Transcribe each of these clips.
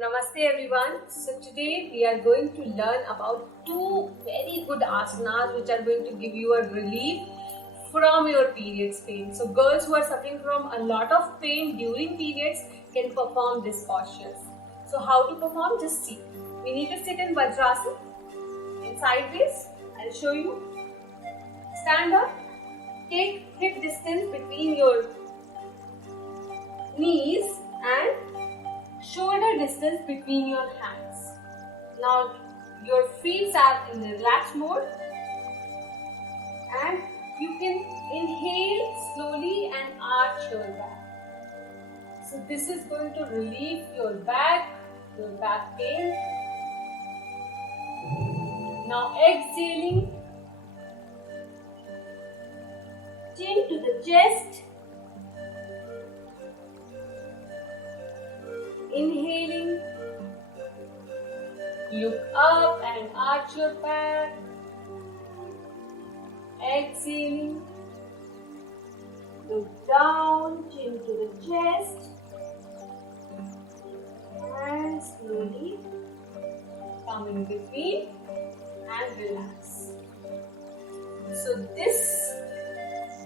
Namaste everyone. So today we are going to learn about two very good asanas which are going to give you a relief from your periods pain. So girls who are suffering from a lot of pain during periods can perform this postures. So how to perform? Just see. We need to sit in Bhagyashree in sideways. I'll show you. Stand up. Take hip distance between your knees and shoulder distance between your hands. Now your feet are in the relaxed mode and you can inhale slowly and arch your back. So this is going to relieve your back pain. Now exhaling, chin to the chest. Inhaling, look up and arch your back. Exhaling, look down, chin to the chest. And slowly come in between and relax. So this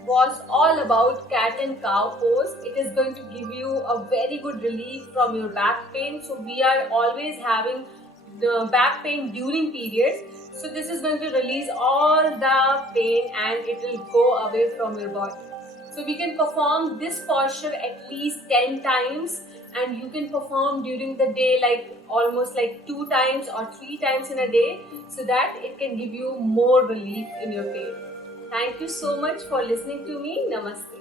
was all about cat and cow pose. It is going to give you a very good relief from your back pain. So we are always having the back pain during periods. So this is going to release all the pain and it will go away from your body. So we can perform this posture at least 10 times and you can perform during the day almost 2 times or 3 times in a day so that it can give you more relief in your pain. Thank you so much for listening to me. Namaste.